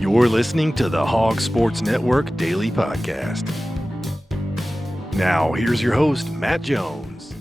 You're listening to the Hawgs Sports Network Daily Podcast. Now, here's your host, Matt Jones.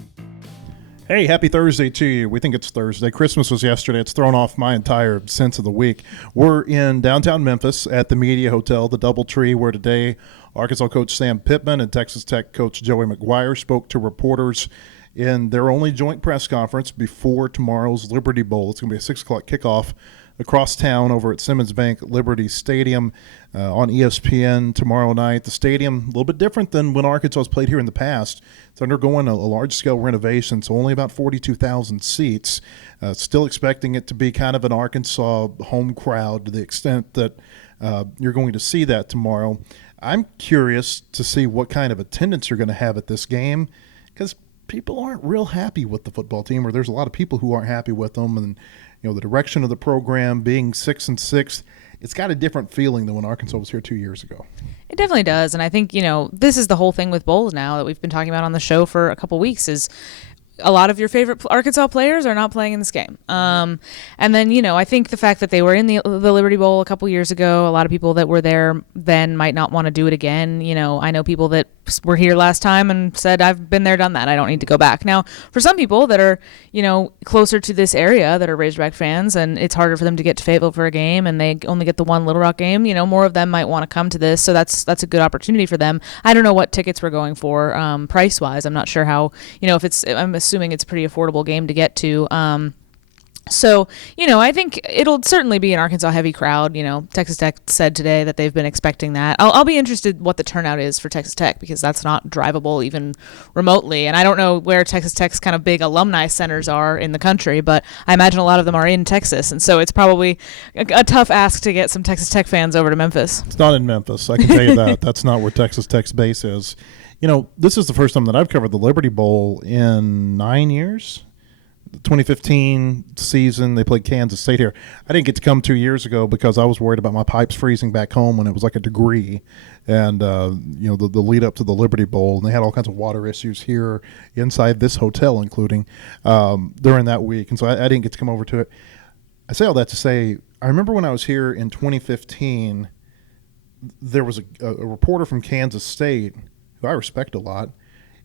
Hey, happy Thursday to you. We think it's Thursday. Christmas was yesterday. It's thrown off my entire sense of the week. We're in downtown Memphis at the Media Hotel, the DoubleTree, where today Arkansas coach Sam Pittman and Texas Tech coach Joey McGuire spoke to reporters in their only joint press conference before tomorrow's Liberty Bowl. It's going to be a 6 o'clock kickoff across town over at Simmons Bank Liberty Stadium on ESPN tomorrow night. The stadium, a little bit different than when Arkansas has played here in the past. It's undergoing a large-scale renovation, so only about 42,000 seats. Still expecting it to be kind of an Arkansas home crowd to the extent that you're going to see that tomorrow. I'm curious to see what kind of attendance you're going to have at this game, because people aren't real happy with the football team, or there's a lot of people who aren't happy with them. And you know, the direction of the program being 6-6, it's got a different feeling than when Arkansas was here 2 years ago. It definitely does. And I think, you know, this is the whole thing with bowls now that we've been talking about on the show for a couple weeks is a lot of your favorite Arkansas players are not playing in this game. And then, you know, I think the fact that they were in the Liberty Bowl a couple years ago, a lot of people that were there then might not want to do it again. You know, I know people that were here last time and said, I've been there, done that. I don't need to go back. Now, for some people that are, you know, closer to this area that are Razorback fans and it's harder for them to get to Fayetteville for a game and they only get the one Little Rock game, you know, more of them might want to come to this. So that's a good opportunity for them. I don't know what tickets we're going for price-wise. I'm not sure how, you know, if it's, I'm assuming it's a pretty affordable game to get to. So, you know, I think it'll certainly be an Arkansas heavy crowd. You know, Texas Tech said today that they've been expecting that. I'll be interested what the turnout is for Texas Tech because that's not drivable even remotely. And I don't know where Texas Tech's kind of big alumni centers are in the country, but I imagine a lot of them are in Texas. And so it's probably a tough ask to get some Texas Tech fans over to Memphis. It's not in Memphis. I can tell you that. That's not where Texas Tech's base is. You know, this is the first time that I've covered the Liberty Bowl in 9 years. The 2015 season, they played Kansas State here. I didn't get to come 2 years ago because I was worried about my pipes freezing back home when it was like a degree. And, you know, the lead up to the Liberty Bowl, and they had all kinds of water issues here inside this hotel, including during that week. And so I didn't get to come over to it. I say all that to say, I remember when I was here in 2015, there was a reporter from Kansas State who I respect a lot,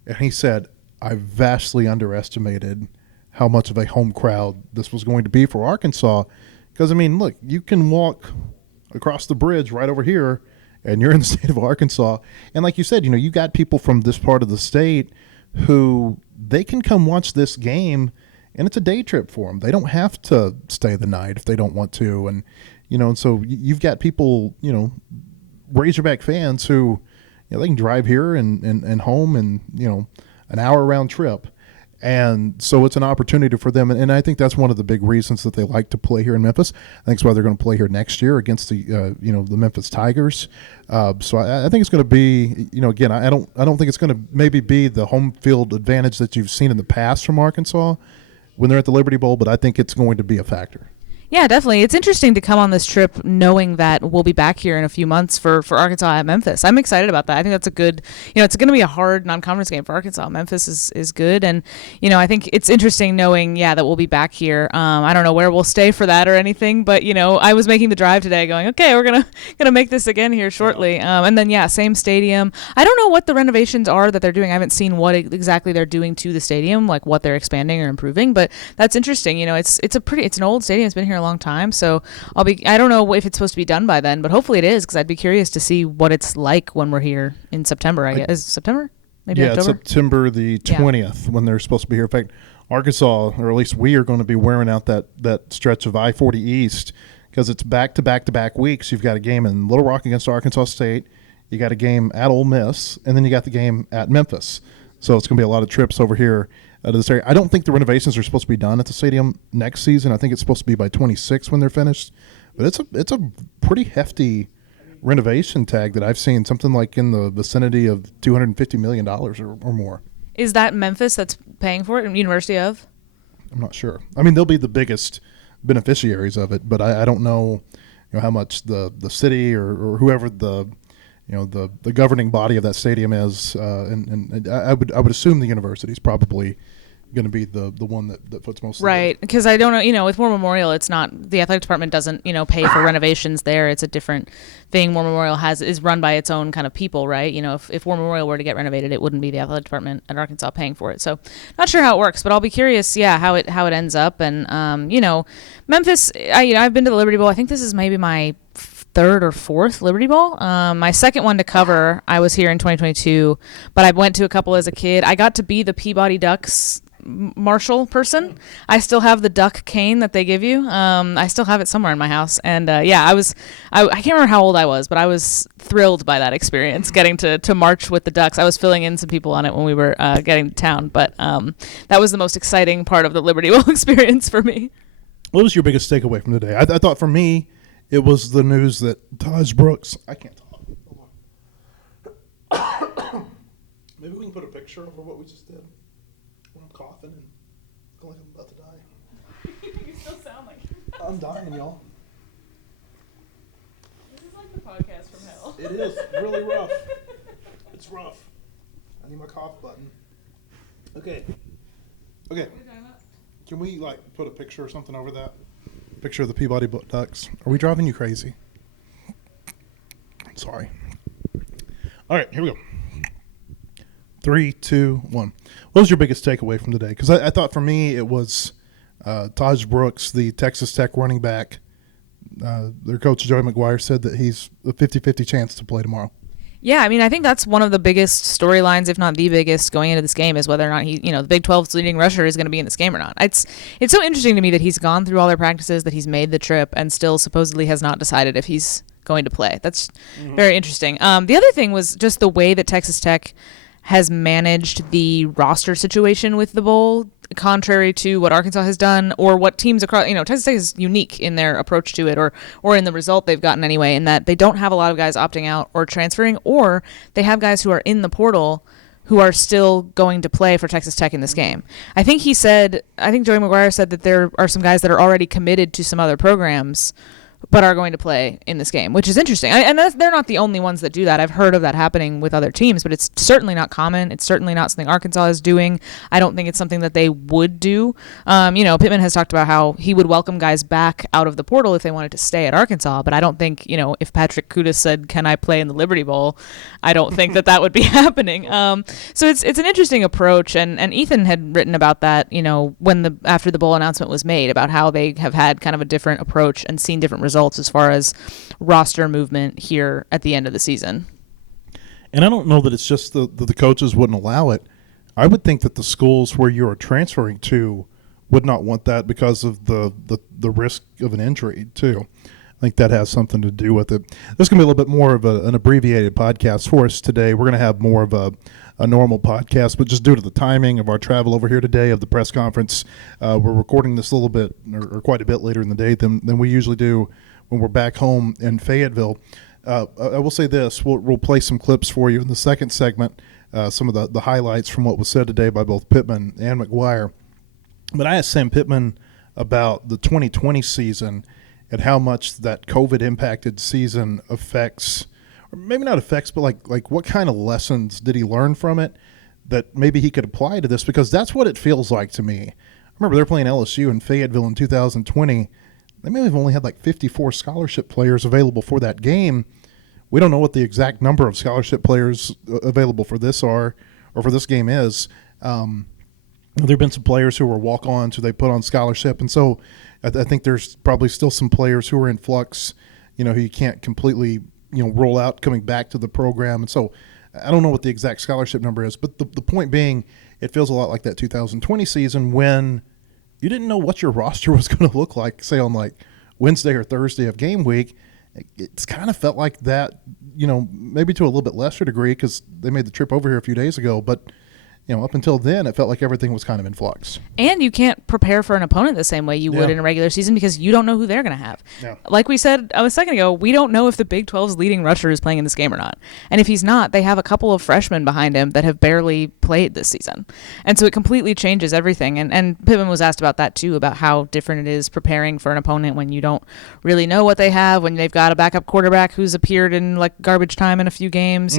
and he said, I vastly underestimated how much of a home crowd this was going to be for Arkansas. Because, I mean, look, you can walk across the bridge right over here, and you're in the state of Arkansas. And like you said, you know, you got people from this part of the state who they can come watch this game, and it's a day trip for them. They don't have to stay the night if they don't want to. And, you know, and so you've got people, you know, Razorback fans who, you know, they can drive here and home in, you know, an hour round trip. And so it's an opportunity for them. And I think that's one of the big reasons that they like to play here in Memphis. I think it's why they're going to play here next year against the, you know, the Memphis Tigers. So I think it's going to be, you know, again, I don't think it's going to maybe be the home field advantage that you've seen in the past from Arkansas when they're at the Liberty Bowl, but I think it's going to be a factor. Yeah, definitely. It's interesting to come on this trip knowing that we'll be back here in a few months for Arkansas at Memphis. I'm excited about that. I think that's a good, you know, it's going to be a hard non-conference game for Arkansas. Memphis is good. And, you know, I think it's interesting knowing, that we'll be back here. I don't know where we'll stay for that or anything, but, you know, I was making the drive today going, okay, we're going to make this again here shortly. And then, same stadium. I don't know what the renovations are that they're doing. I haven't seen what exactly they're doing to the stadium, like what they're expanding or improving, but that's interesting. You know, it's an old stadium. It's been here a long time, so I don't know if it's supposed to be done by then, but hopefully it is, because I'd be curious to see what it's like when we're here in September. I guess is it September? Maybe October? It's September the 20th when they're supposed to be here. In fact, Arkansas, or at least we, are going to be wearing out that stretch of I-40 East because it's back-to-back weeks. You've got a game in Little Rock against Arkansas State, you got a game at Ole Miss, and then you got the game at Memphis. So it's going to be a lot of trips over here to this area. I don't think the renovations are supposed to be done at the stadium next season. I think it's supposed to be by 26 when they're finished. But it's a pretty hefty renovation tag that I've seen, something like in the vicinity of $250 million or more. Is that Memphis that's paying for it, University of? I'm not sure. I mean, they'll be the biggest beneficiaries of it, but I don't know, how much the city or whoever the governing body of that stadium is, and I would assume the university is probably going to be the one that puts most right, because I don't know, with War Memorial, it's not, the athletic department doesn't pay for renovations there. It's a different thing. War Memorial is run by its own kind of people, right? If War Memorial were to get renovated, it wouldn't be the athletic department at Arkansas paying for it. So not sure how it works, but I'll be curious how it ends up. And Memphis, I've been to the Liberty Bowl. I think this is maybe my third or fourth Liberty Bowl. My second one to cover, I was here in 2022, but I went to a couple as a kid. I got to be the Peabody Ducks marshal person. I still have the duck cane that they give you. I still have it somewhere in my house. And I can't remember how old I was, but I was thrilled by that experience, getting to march with the Ducks. I was filling in some people on it when we were getting to town, but that was the most exciting part of the Liberty Bowl experience for me. What was your biggest takeaway from the day? I thought for me, it was the news that Taj Brooks. I can't talk. Maybe we can put a picture over what we just did. When I'm coughing and feeling like I'm about to die. You still sound like I'm dying, y'all. This is like the podcast from hell. It is really rough. It's rough. I need my cough button. Okay. Can we put a picture or something over that? Picture of the Peabody Ducks. Are we driving you crazy? Sorry. All right, here we go. 3, 2, 1. What was your biggest takeaway from the day? Because I thought for me it was Taj Brooks, the Texas Tech running back. Their coach, Joey McGuire, said that he's a 50-50 chance to play tomorrow. Yeah, I think that's one of the biggest storylines, if not the biggest, going into this game is whether or not the Big 12's leading rusher is going to be in this game or not. It's so interesting to me that he's gone through all their practices, that he's made the trip, and still supposedly has not decided if he's going to play. That's very interesting. The other thing was just the way that Texas Tech has managed the roster situation with the bowl, contrary to what Arkansas has done or what teams across, Texas Tech is unique in their approach to it or in the result they've gotten anyway, in that they don't have a lot of guys opting out or transferring, or they have guys who are in the portal who are still going to play for Texas Tech in this game. I think Joey McGuire said that there are some guys that are already committed to some other programs but are going to play in this game, which is interesting. And they're not the only ones that do that. I've heard of that happening with other teams, but it's certainly not common. It's certainly not something Arkansas is doing. I don't think it's something that they would do. Pittman has talked about how he would welcome guys back out of the portal if they wanted to stay at Arkansas, but I don't think, if Patrick Kudas said, "Can I play in the Liberty Bowl?" I don't think that would be happening. So it's an interesting approach, and Ethan had written about that, after the bowl announcement was made, about how they have had kind of a different approach and seen different results as far as roster movement here at the end of the season. And I don't know that it's just the coaches wouldn't allow it. I would think that the schools where you're transferring to would not want that because of the risk of an injury too. I think that has something to do with it. There's going to be a little bit more of an abbreviated podcast for us today. We're going to have more of a normal podcast, but just due to the timing of our travel over here today of the press conference, we're recording this a little bit or quite a bit later in the day than we usually do when we're back home in Fayetteville. I will say this, we'll play some clips for you in the second segment, some of the highlights from what was said today by both Pittman and McGuire. But I asked Sam Pittman about the 2020 season and how much that COVID-impacted season affects, or maybe not affects, but like what kind of lessons did he learn from it that maybe he could apply to this? Because that's what it feels like to me. I remember they're playing LSU in Fayetteville in 2020. They may have only had 54 scholarship players available for that game. We don't know what the exact number of scholarship players available for this are, or for this game is. There have been some players who were walk-ons who they put on scholarship, and so I think there's probably still some players who are in flux, who you can't completely, roll out coming back to the program. And so I don't know what the exact scholarship number is, but the point being, it feels a lot like that 2020 season when you didn't know what your roster was going to look like, say on Wednesday or Thursday of game week. It's kind of felt like that, maybe to a little bit lesser degree because they made the trip over here a few days ago, but up until then, it felt like everything was kind of in flux. And you can't prepare for an opponent the same way you would in a regular season because you don't know who they're going to have. Yeah. Like we said a second ago, we don't know if the Big 12's leading rusher is playing in this game or not. And if he's not, they have a couple of freshmen behind him that have barely played this season. And so it completely changes everything. And Pittman was asked about that too, about how different it is preparing for an opponent when you don't really know what they have, when they've got a backup quarterback who's appeared in garbage time in a few games,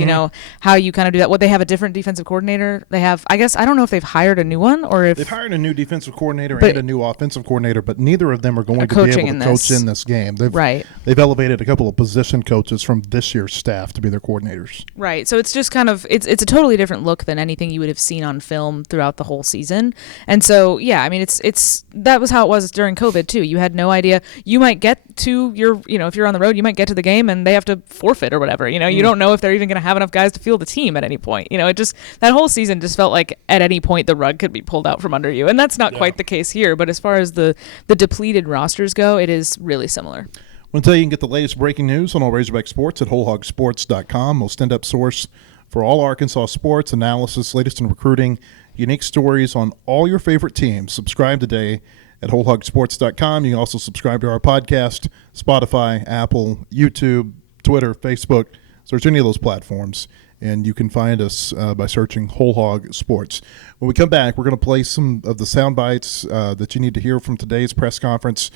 how you kind of do that. What they have a different defensive coordinator. They have I guess I don't know if they've hired a new one or if they've hired a new defensive coordinator and a new offensive coordinator, but neither of them are going to be able to coach in this game. They've elevated a couple of position coaches from this year's staff to be their coordinators. Right. So it's just kind of it's a totally different look than anything you would have seen on film throughout the whole season. And so yeah, I mean it's that was how it was during COVID too. You had no idea. You might get to your if you're on the road, you might get to the game and they have to forfeit or whatever. You don't know if they're even going to have enough guys to field the team at any point. It just that whole season just felt like at any point the rug could be pulled out from under you, and that's not quite the case here. But as far as the depleted rosters go, it is really similar. I want to tell you can get the latest breaking news on all Razorback sports at wholehogsports.com. Most in-depth source for all Arkansas sports, analysis, latest in recruiting, unique stories on all your favorite teams. Subscribe today at wholehogsports.com. You can also subscribe to our podcast, Spotify, Apple, YouTube, Twitter, Facebook. Search any of those platforms, and you can find us by searching Whole Hog Sports. When we come back, we're going to play some of the sound bites that you need to hear from today's press conference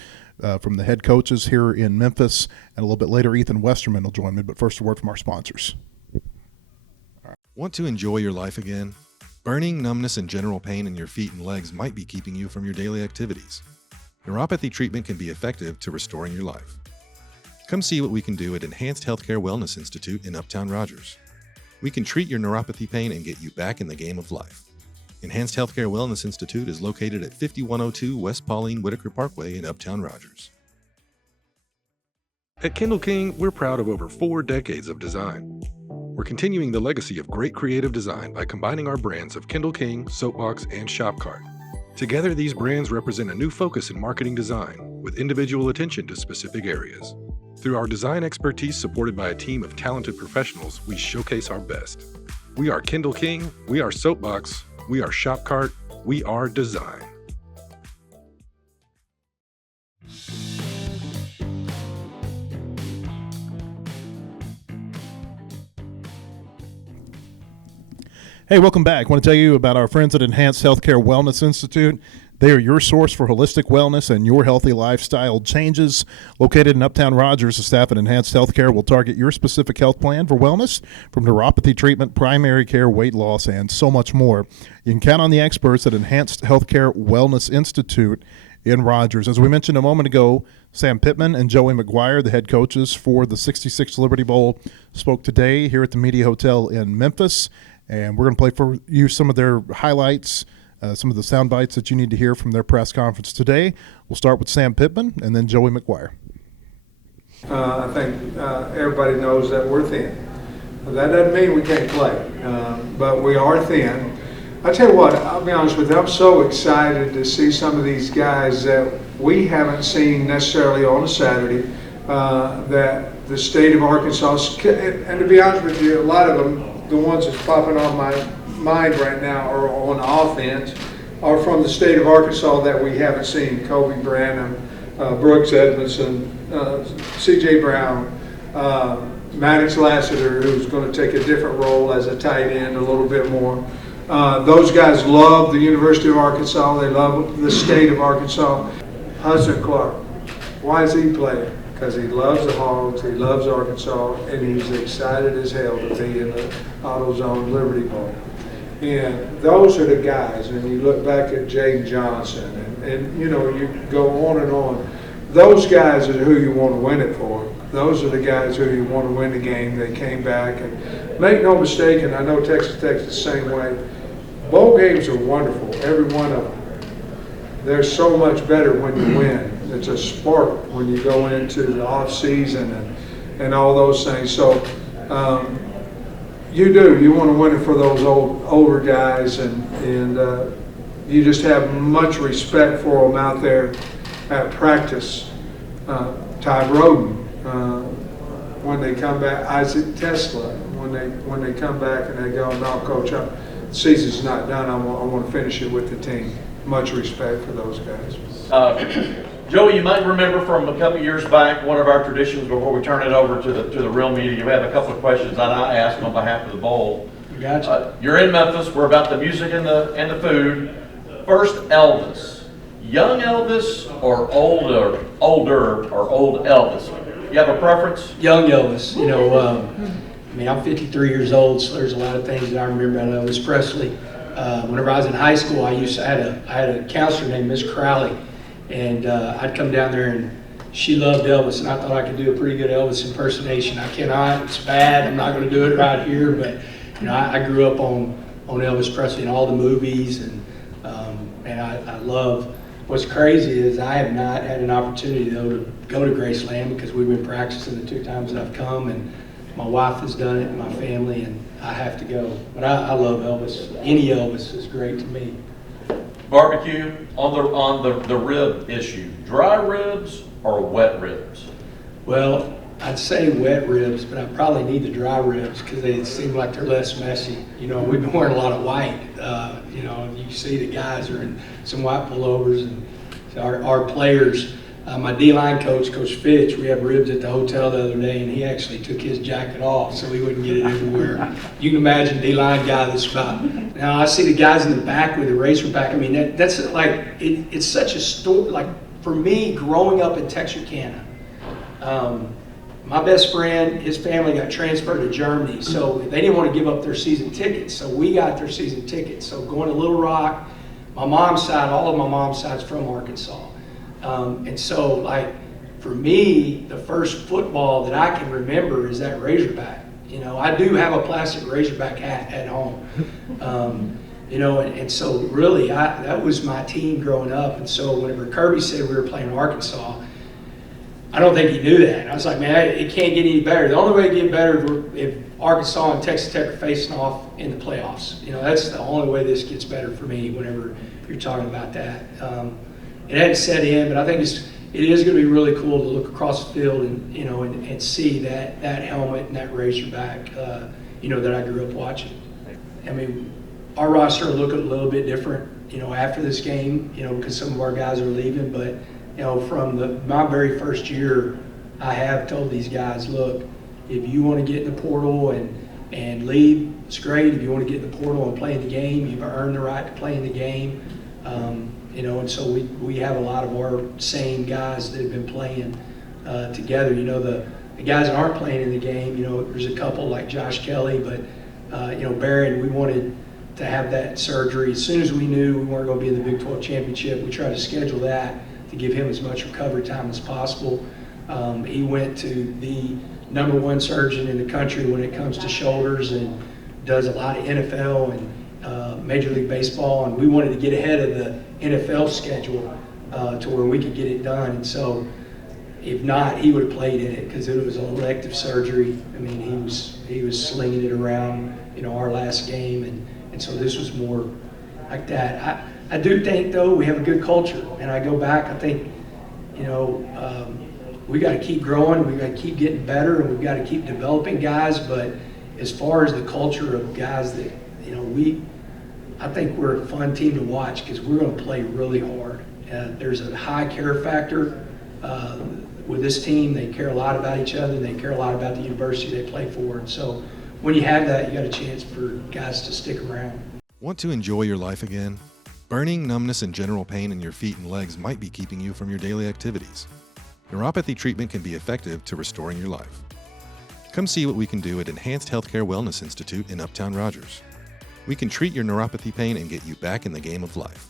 from the head coaches here in Memphis, and a little bit later, Ethan Westerman will join me. But first, a word from our sponsors. Want to enjoy your life again? Burning, numbness, and general pain in your feet and legs might be keeping you from your daily activities. Neuropathy treatment can be effective to restoring your life. Come see what we can do at Enhanced Healthcare Wellness Institute in Uptown Rogers. We can treat your neuropathy pain and get you back in the game of life. Enhanced Healthcare Wellness Institute is located at 5102 West Pauline Whitaker Parkway in Uptown Rogers. At Kindle King, we're proud of over 4 decades of design. We're continuing the legacy of great creative design by combining our brands of Kindle King, Soapbox, and Shopcart. Together, these brands represent a new focus in marketing design, with individual attention to specific areas. Through our design expertise supported by a team of talented professionals, we showcase our best. We are Kindle King, we are Soapbox, we are Shopcart, we are design. Hey, welcome back. I want to tell you about our friends at Enhanced Healthcare Wellness Institute. They are your source for holistic wellness and your healthy lifestyle changes. Located in Uptown Rogers, the staff at Enhanced Healthcare will target your specific health plan for wellness, from neuropathy treatment, primary care, weight loss, and so much more. You can count on the experts at Enhanced Healthcare Wellness Institute in Rogers. As we mentioned a moment ago, Sam Pittman and Joey McGuire, the head coaches for the 66 Liberty Bowl, spoke today here at the Media Hotel in Memphis. And we're going to play for you some of their highlights, some of the sound bites that you need to hear from their press conference today. We'll start with Sam Pittman and then Joey McGuire. I think everybody knows that we're thin. That doesn't mean we can't play, but we are thin. I tell you what, I'll be honest with you, I'm so excited to see some of these guys that we haven't seen necessarily on a Saturday, that the state of Arkansas, and to be honest with you, a lot of them, the ones that's popping on my mind right now are on offense, are from the state of Arkansas that we haven't seen. Kobe Branham, Brooks Edmondson, C.J. Brown, Maddox Lassiter, who's going to take a different role as a tight end a little bit more. Those guys love the University of Arkansas. They love the state of Arkansas. Hudson Clark, why is he playing? Because he loves the Hawgs, he loves Arkansas, and he's excited as hell to be in the AutoZone Liberty Bowl. And those are the guys, and you look back at Jaden Johnson, and you go on and on. Those guys are who you want to win it for. Those are the guys who you want to win the game. They came back, and make no mistake, and I know Texas Tech's the same way, bowl games are wonderful, every one of them. They're so much better when you win. It's a spark when you go into the off season and all those things. So you want to win it for those older guys, and you just have much respect for them out there at practice. Ty Roden, when they come back, Isaac Tesla, when they come back and they go, no, coach, the season's not done. I want to finish it with the team. Much respect for those guys. Joey, you might remember from a couple years back, one of our traditions before we turn it over to the real media, you have a couple of questions that I ask on behalf of the bowl. Gotcha. You're in Memphis. We're about the music and the food. First, Elvis. Young Elvis or older or old Elvis? You have a preference? Young Elvis. I'm 53 years old, so there's a lot of things that I remember about Elvis Presley. whenever I was in high school, I had a counselor named Miss Crowley, and I'd come down there and she loved Elvis, and I thought I could do a pretty good Elvis impersonation. I cannot, it's bad, I'm not going to do it right here, but I grew up on Elvis Presley and all the movies, and I love. What's crazy is I have not had an opportunity though to go to Graceland because we've been practicing the 2 times that I've come, and my wife has done it, and my family, and I have to go. But I love Elvis. Any Elvis is great to me. Barbecue, on the rib issue, dry ribs or wet ribs? Well, I'd say wet ribs, but I probably need the dry ribs because they seem like they're less messy. We've been wearing a lot of white. You see the guys are in some white pullovers, and so our players. My D-line coach, Coach Fitch, we had ribs at the hotel the other day, and he actually took his jacket off so he wouldn't get it everywhere. You can imagine D-line guy that's about. Now I see the guys in the back with the razorback. I mean, that's like it's such a story. Like for me, growing up in Texarkana. My best friend, his family got transferred to Germany, so they didn't want to give up their season tickets, so we got their season tickets. So going to Little Rock, my mom's side, all of my mom's side's from Arkansas. And so, like, for me, the first football that I can remember is that Razorback. I do have a plastic Razorback hat at home. And so really, that was my team growing up. And so whenever Kirby said we were playing Arkansas, I don't think he knew that. I was like, man, it can't get any better. The only way to get better is if Arkansas and Texas Tech are facing off in the playoffs. That's the only way this gets better for me whenever you're talking about that. It hadn't set in, but I think it is going to be really cool to look across the field and see that helmet and that Razorback, that I grew up watching. I mean, our roster will look a little bit different, after this game, because some of our guys are leaving, but from my very first year, I have told these guys, look, if you want to get in the portal and leave, it's great. If you want to get in the portal and play in the game, you've earned the right to play in the game. And so we have a lot of our same guys that have been playing together. The guys that aren't playing in the game, there's a couple like Josh Kelly, but Barron, we wanted to have that surgery. As soon as we knew we weren't going to be in the Big 12 championship, we tried to schedule that to give him as much recovery time as possible. He went to the #1 surgeon in the country when it comes to shoulders and does a lot of NFL and Major League Baseball, and we wanted to get ahead of the NFL schedule to where we could get it done. And so if not, he would have played in it because it was an elective surgery. I mean, he was slinging it around, our last game, and so this was more like that. I do think, though, we have a good culture, and I go back, I think, we got to keep growing, we got to keep getting better, and we've got to keep developing guys. But as far as the culture of guys that, I think we're a fun team to watch because we're going to play really hard. There's a high care factor with this team. They care a lot about each other. They care a lot about the university they play for. And so when you have that, you got a chance for guys to stick around. Want to enjoy your life again? Burning, numbness, and general pain in your feet and legs might be keeping you from your daily activities. Neuropathy treatment can be effective to restoring your life. Come see what we can do at Enhanced Healthcare Wellness Institute in Uptown Rogers. We can treat your neuropathy pain and get you back in the game of life.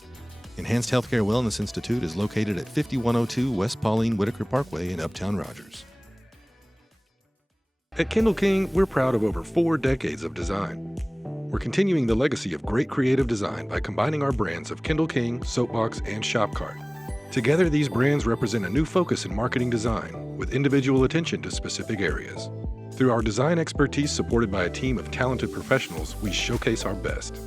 Enhanced Healthcare Wellness Institute is located at 5102 West Pauline Whitaker Parkway in Uptown Rogers. At Kindle King, we're proud of over 4 decades of design. We're continuing the legacy of great creative design by combining our brands of Kindle King, Soapbox, and Shopcart. Together, these brands represent a new focus in marketing design, with individual attention to specific areas. Through our design expertise supported by a team of talented professionals, we showcase our best.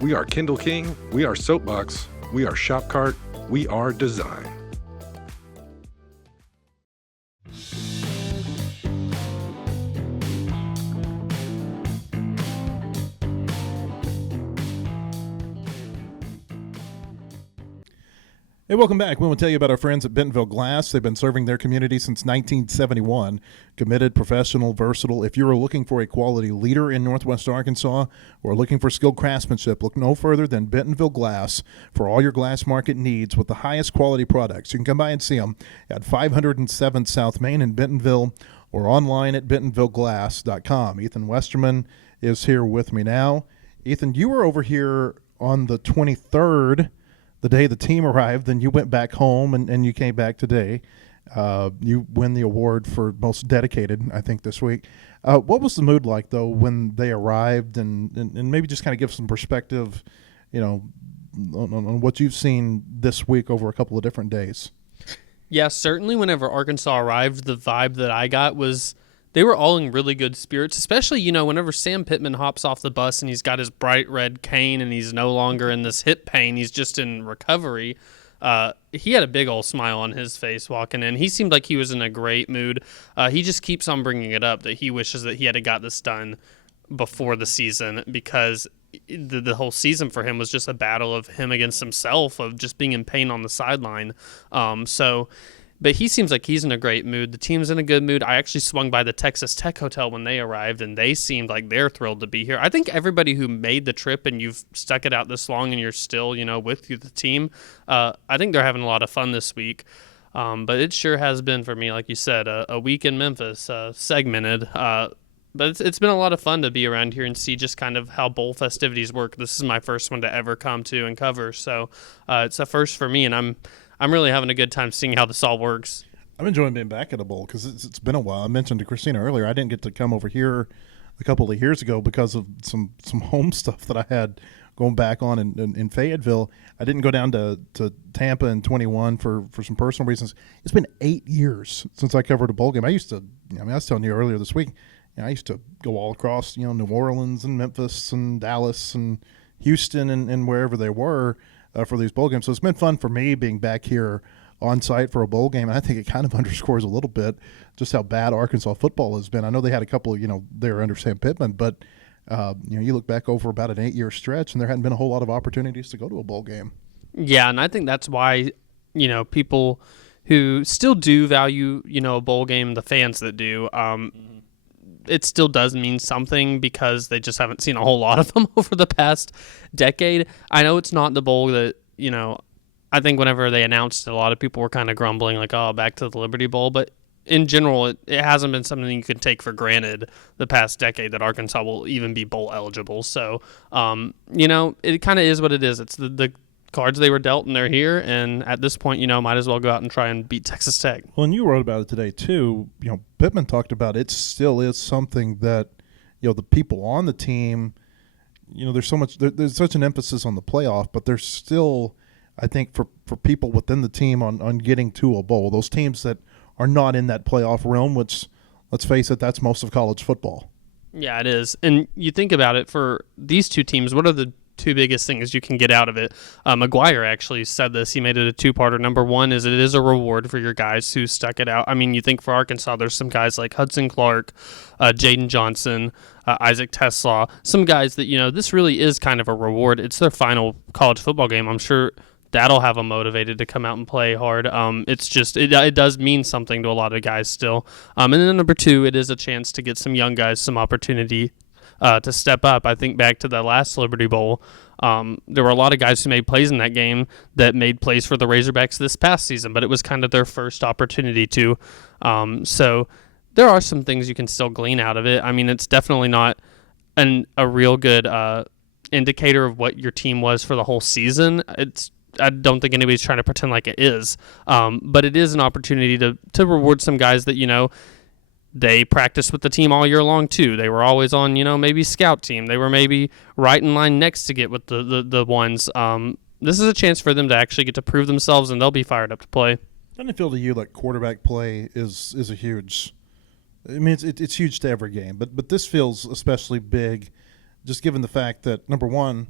We are Kindle King, we are Soapbox, we are Shopcart, we are design. Hey, welcome back. We want to tell you about our friends at Bentonville Glass. They've been serving their community since 1971. Committed, professional, versatile. If you're looking for a quality leader in Northwest Arkansas or looking for skilled craftsmanship, look no further than Bentonville Glass for all your glass market needs with the highest quality products. You can come by and see them at 507 South Main in Bentonville or online at bentonvilleglass.com. Ethan Westerman is here with me now. Ethan, you were over here on the 23rd, the day the team arrived. Then you went back home, and you came back today. You win the award for most dedicated, I think, this week. What was the mood like, though, when they arrived, and maybe just kind of give some perspective, on what you've seen this week over a couple of different days? Yeah, certainly whenever Arkansas arrived, the vibe that I got was they were all in really good spirits, especially, whenever Sam Pittman hops off the bus and he's got his bright red cane and he's no longer in this hip pain, he's just in recovery. He had a big old smile on his face walking in. He seemed like he was in a great mood. He just keeps on bringing it up that he wishes that he had got this done before the season, because the whole season for him was just a battle of him against himself, of just being in pain on the sideline. But he seems like he's in a great mood. The team's in a good mood. I actually swung by the Texas Tech Hotel when they arrived, and they seemed like they're thrilled to be here. I think everybody who made the trip and you've stuck it out this long and you're still, with the team, I think they're having a lot of fun this week. But it sure has been for me, like you said, a week in Memphis, segmented. But it's been a lot of fun to be around here and see just kind of how bowl festivities work. This is my first one to ever come to and cover, so it's a first for me, and I'm really having a good time seeing how this all works. I'm enjoying being back at a bowl because it's been a while. I mentioned to Christina earlier I didn't get to come over here a couple of years ago because of some home stuff that I had going back on in Fayetteville. I didn't go down to Tampa in 21 for some personal reasons. It's been 8 years since I covered a bowl game. I used to, I was telling you earlier this week, I used to go all across, New Orleans and Memphis and Dallas and Houston and wherever they were for these bowl games. So it's been fun for me being back here on site for a bowl game. And I think it kind of underscores a little bit just how bad Arkansas football has been. I know they had a couple of, they're under Sam Pittman, but, you look back over about an 8-year stretch and there hadn't been a whole lot of opportunities to go to a bowl game. Yeah, and I think that's why, people who still do value, a bowl game, the fans that do, it still does mean something because they just haven't seen a whole lot of them over the past decade. I know it's not the bowl that, I think whenever they announced it, a lot of people were kind of grumbling like, oh, back to the Liberty Bowl. But in general, it hasn't been something you can take for granted the past decade that Arkansas will even be bowl eligible. So, it kind of is what it is. It's the cards they were dealt, and they're here. And at this point, might as well go out and try and beat Texas Tech. Well, and you wrote about it today too. Pittman talked about it still is something that, the people on the team, there's so much, there's such an emphasis on the playoff, but there's still, I think, for people within the team on getting to a bowl, those teams that are not in that playoff realm, which, let's face it, that's most of college football. Yeah, it is. And you think about it, for these two teams, what are the two biggest things you can get out of it? McGuire actually said this. He made it a two-parter. Number one is it is a reward for your guys who stuck it out. I mean, you think for Arkansas, there's some guys like Hudson Clark, Jaden Johnson, Isaac Teslaw, some guys that, this really is kind of a reward. It's their final college football game. I'm sure that'll have them motivated to come out and play hard. It's just, it does mean something to a lot of guys still. And then number two, it is a chance to get some young guys some opportunity to step up. I think back to the last Liberty Bowl, there were a lot of guys who made plays in that game that made plays for the Razorbacks this past season, but it was kind of their first opportunity to. So there are some things you can still glean out of it. I mean, it's definitely not a real good indicator of what your team was for the whole season. I don't think anybody's trying to pretend like it is, but it is an opportunity to reward some guys that, they practiced with the team all year long too. They were always on, maybe scout team. They were maybe right in line next to get with the ones. This is a chance for them to actually get to prove themselves, and they'll be fired up to play. Doesn't it feel to you like quarterback play is a huge? I mean, it's huge to every game, but this feels especially big, just given the fact that, number one,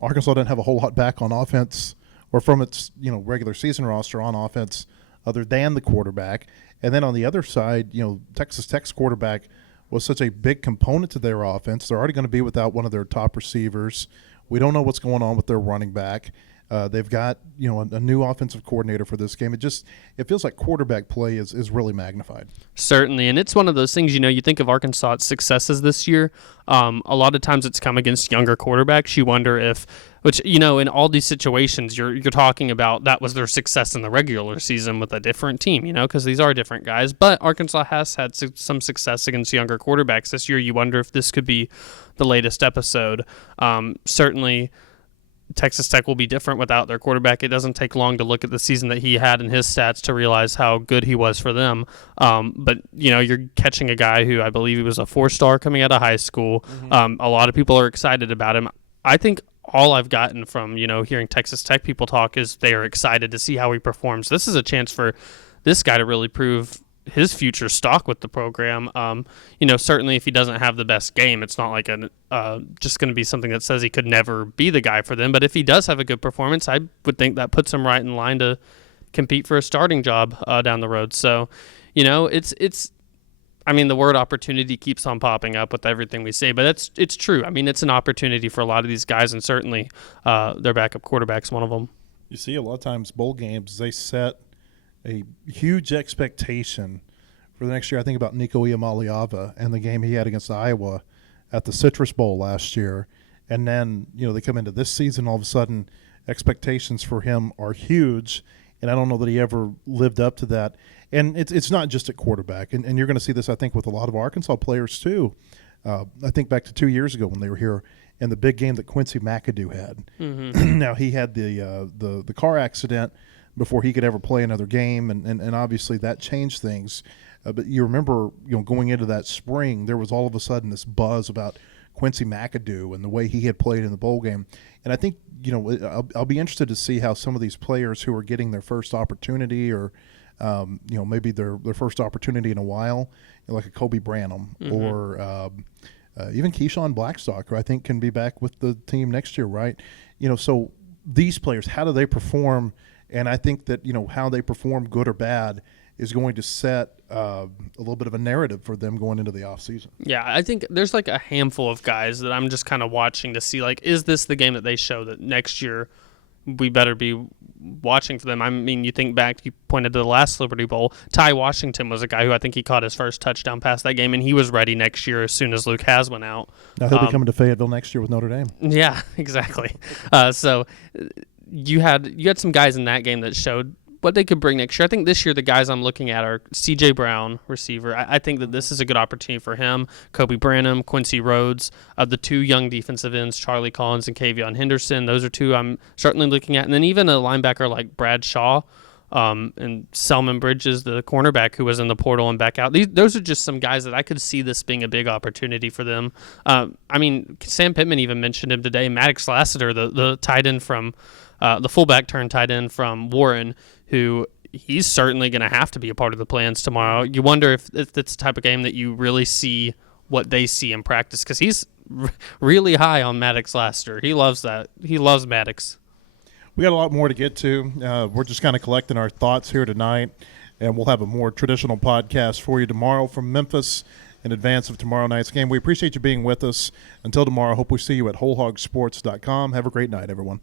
Arkansas didn't have a whole lot back on offense or from its regular season roster on offense other than the quarterback. And then on the other side, Texas Tech's quarterback was such a big component to their offense. They're already going to be without one of their top receivers. We don't know what's going on with their running back. They've got a new offensive coordinator for this game. It feels like quarterback play is really magnified. Certainly, and it's one of those things. You think of Arkansas's successes this year. A lot of times it's come against younger quarterbacks. You wonder if, in all these situations, you're talking about that was their success in the regular season with a different team. Because these are different guys. But Arkansas has had some success against younger quarterbacks this year. You wonder if this could be the latest episode. Certainly. Texas Tech will be different without their quarterback. It doesn't take long to look at the season that he had and his stats to realize how good he was for them. But, you're catching a guy who I believe he was a 4-star coming out of high school. A lot of people are excited about him. I think all I've gotten from, hearing Texas Tech people talk is they are excited to see how he performs. This is a chance for this guy to really prove his future stock with the program. Certainly if he doesn't have the best game, it's not like just going to be something that says he could never be the guy for them. But if he does have a good performance, I would think that puts him right in line to compete for a starting job down the road. So, it's the word opportunity keeps on popping up with everything we say, but it's true. It's an opportunity for a lot of these guys, and certainly their backup quarterback's one of them. You see a lot of times bowl games, they set a huge expectation for the next year. I think about Nico Iamaleava and the game he had against Iowa at the Citrus Bowl last year. And then, they come into this season, all of a sudden expectations for him are huge. And I don't know that he ever lived up to that. And it's not just at quarterback. And you're going to see this, I think, with a lot of Arkansas players too. I think back to 2 years ago when they were here in the big game that Quincy McAdoo had. Mm-hmm. Now, he had the car accident before he could ever play another game, and obviously that changed things. But you remember, going into that spring, there was all of a sudden this buzz about Quincy McAdoo and the way he had played in the bowl game. And I think, I'll be interested to see how some of these players who are getting their first opportunity or, maybe their first opportunity in a while, like a Kobe Branham or even Keyshawn Blackstock, who I think can be back with the team next year, right? So these players, how do they perform? And I think that, how they perform, good or bad, is going to set a little bit of a narrative for them going into the offseason. Yeah, I think there's like a handful of guys that I'm just kind of watching to see, like, is this the game that they show that next year we better be watching for them? You think back, you pointed to the last Liberty Bowl. Ty Washington was a guy who I think he caught his first touchdown pass that game, and he was ready next year as soon as Luke Has went out. Now he'll be coming to Fayetteville next year with Notre Dame. Yeah, exactly. So you had some guys in that game that showed what they could bring next year. I think this year the guys I'm looking at are C.J. Brown, receiver. I think that this is a good opportunity for him. Kobe Branham, Quincy Rhodes, the two young defensive ends, Charlie Collins and Kavion Henderson. Those are two I'm certainly looking at. And then even a linebacker like Brad Shaw and Selman Bridges, the cornerback who was in the portal and back out. Those are just some guys that I could see this being a big opportunity for them. Sam Pittman even mentioned him today. Maddox Lassiter, the tight end from the fullback turned tight end from Warren, who he's certainly going to have to be a part of the plans tomorrow. You wonder if it's the type of game that you really see what they see in practice, because he's really high on Maddox Lassiter. He loves that. He loves Maddox. We got a lot more to get to. We're just kind of collecting our thoughts here tonight, and we'll have a more traditional podcast for you tomorrow from Memphis in advance of tomorrow night's game. We appreciate you being with us. Until tomorrow, hope we see you at wholehogsports.com. Have a great night, everyone.